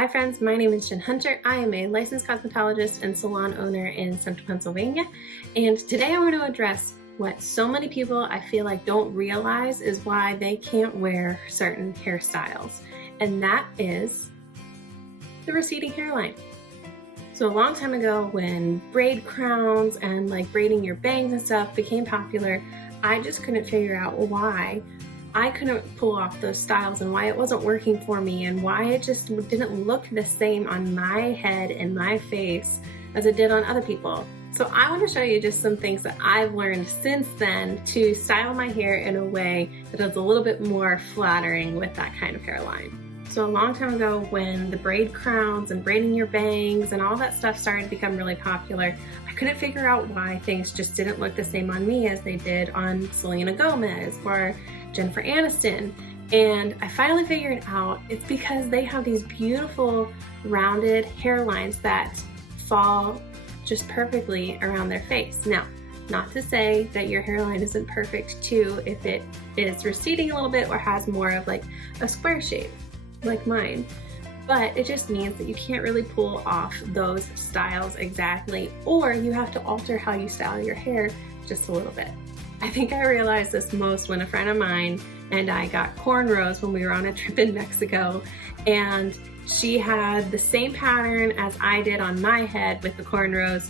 Hi friends, my name is Jen Hunter. I am a licensed cosmetologist and salon owner in Central Pennsylvania. And today I want to address what so many people I feel like don't realize is why they can't wear certain hairstyles. And that is the receding hairline. So a long time ago when braid crowns and like braiding your bangs and stuff became popular, I just couldn't figure out why I couldn't pull off those styles and why it wasn't working for me and why it just didn't look the same on my head and my face as it did on other people. So I want to show you just some things that I've learned since then to style my hair in a way that is a little bit more flattering with that kind of hairline. So a long time ago when the braid crowns and braiding your bangs and all that stuff started to become really popular, I couldn't figure out why things just didn't look the same on me as they did on Selena Gomez or Jennifer Aniston. And I finally figured out it's because they have these beautiful rounded hairlines that fall just perfectly around their face. Now, not to say that your hairline isn't perfect too if it is receding a little bit or has more of like a square shape like mine, but it just means that you can't really pull off those styles exactly, or you have to alter how you style your hair just a little bit. I think I realized this most when a friend of mine and I got cornrows when we were on a trip in Mexico, and she had the same pattern as I did on my head with the cornrows,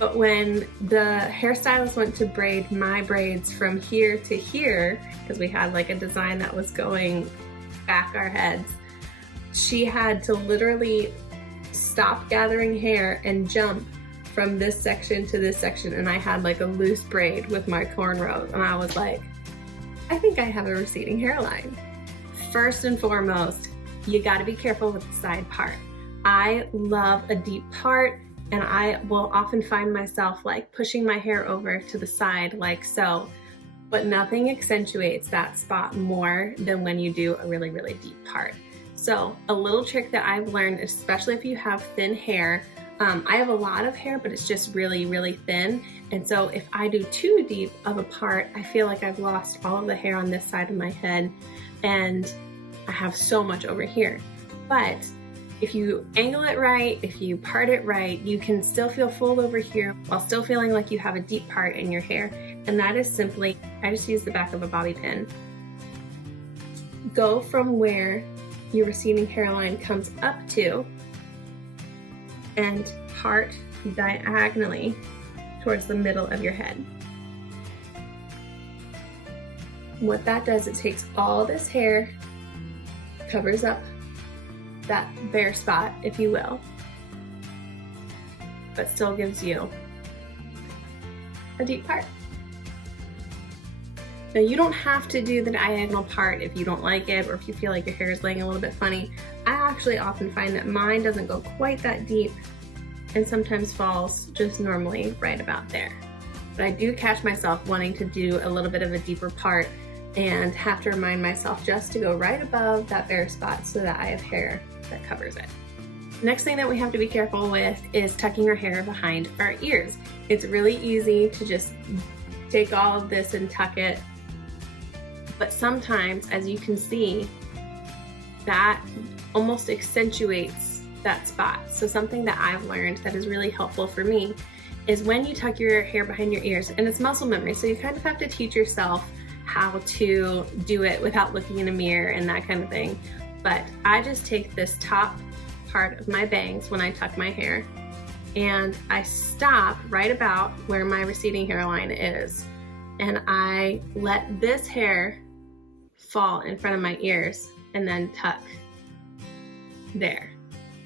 but when the hairstylist went to braid my braids from here to here, because we had like a design that was going back our heads, she had to literally stop gathering hair and jump from this section to this section, and I had like a loose braid with my cornrows, and I was like, I think I have a receding hairline. First and foremost, you gotta be careful with the side part. I love a deep part, and I will often find myself like pushing my hair over to the side like so, but nothing accentuates that spot more than when you do a really, really deep part. So a little trick that I've learned, especially if you have thin hair, I have a lot of hair, but it's just really, really thin. And so if I do too deep of a part, I feel like I've lost all of the hair on this side of my head and I have so much over here. But if you angle it right, if you part it right, you can still feel full over here while still feeling like you have a deep part in your hair. And that is simply, I just use the back of a bobby pin. Go from where your receding hairline comes up to and part diagonally towards the middle of your head. What that does, it takes all this hair, covers up that bare spot, if you will, but still gives you a deep part. Now you don't have to do the diagonal part if you don't like it or if you feel like your hair is laying a little bit funny. I actually often find that mine doesn't go quite that deep and sometimes falls just normally right about there. But I do catch myself wanting to do a little bit of a deeper part and have to remind myself just to go right above that bare spot so that I have hair that covers it. Next thing that we have to be careful with is tucking our hair behind our ears. It's really easy to just take all of this and tuck it, but sometimes, as you can see, that almost accentuates that spot. So something that I've learned that is really helpful for me is when you tuck your hair behind your ears, and it's muscle memory, so you kind of have to teach yourself how to do it without looking in a mirror and that kind of thing. But I just take this top part of my bangs when I tuck my hair and I stop right about where my receding hairline is, and I let this hair fall in front of my ears and then tuck there.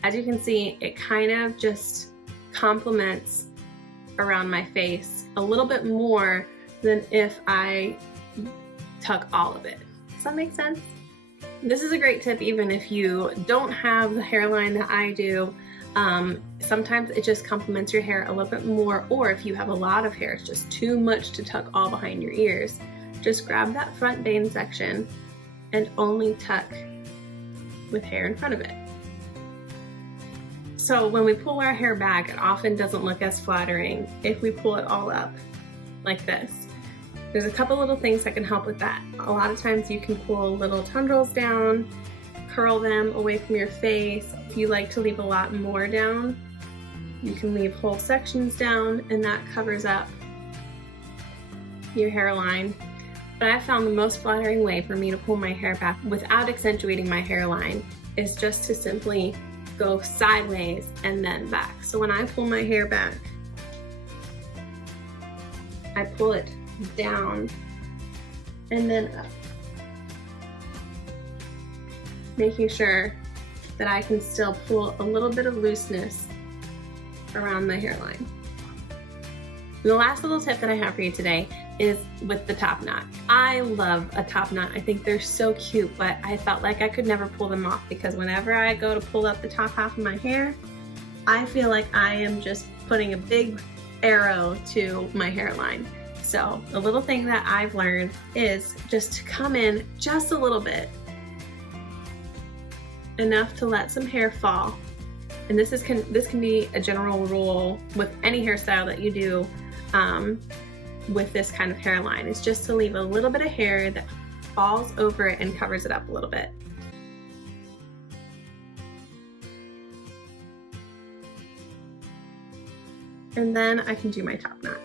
As you can see, it kind of just complements around my face a little bit more than if I tuck all of it. Does that make sense? This is a great tip even if you don't have the hairline that I do. Sometimes it just complements your hair a little bit more, or if you have a lot of hair, it's just too much to tuck all behind your ears. Just grab that front bane section and only tuck with hair in front of it. So when we pull our hair back, it often doesn't look as flattering if we pull it all up like this. There's a couple little things that can help with that. A lot of times you can pull little tendrils down, curl them away from your face. If you like to leave a lot more down, you can leave whole sections down, and that covers up your hairline. But I found the most flattering way for me to pull my hair back without accentuating my hairline is just to simply go sideways and then back. So when I pull my hair back, I pull it down and then up, making sure that I can still pull a little bit of looseness around my hairline. The last little tip that I have for you today is with the top knot. I love a top knot. I think they're so cute, but I felt like I could never pull them off because whenever I go to pull up the top half of my hair, I feel like I am just putting a big arrow to my hairline. So a little thing that I've learned is just to come in just a little bit, enough to let some hair fall. And this can be a general rule with any hairstyle that you do with this kind of hairline. It's just to leave a little bit of hair that falls over it and covers it up a little bit. And then I can do my top knot.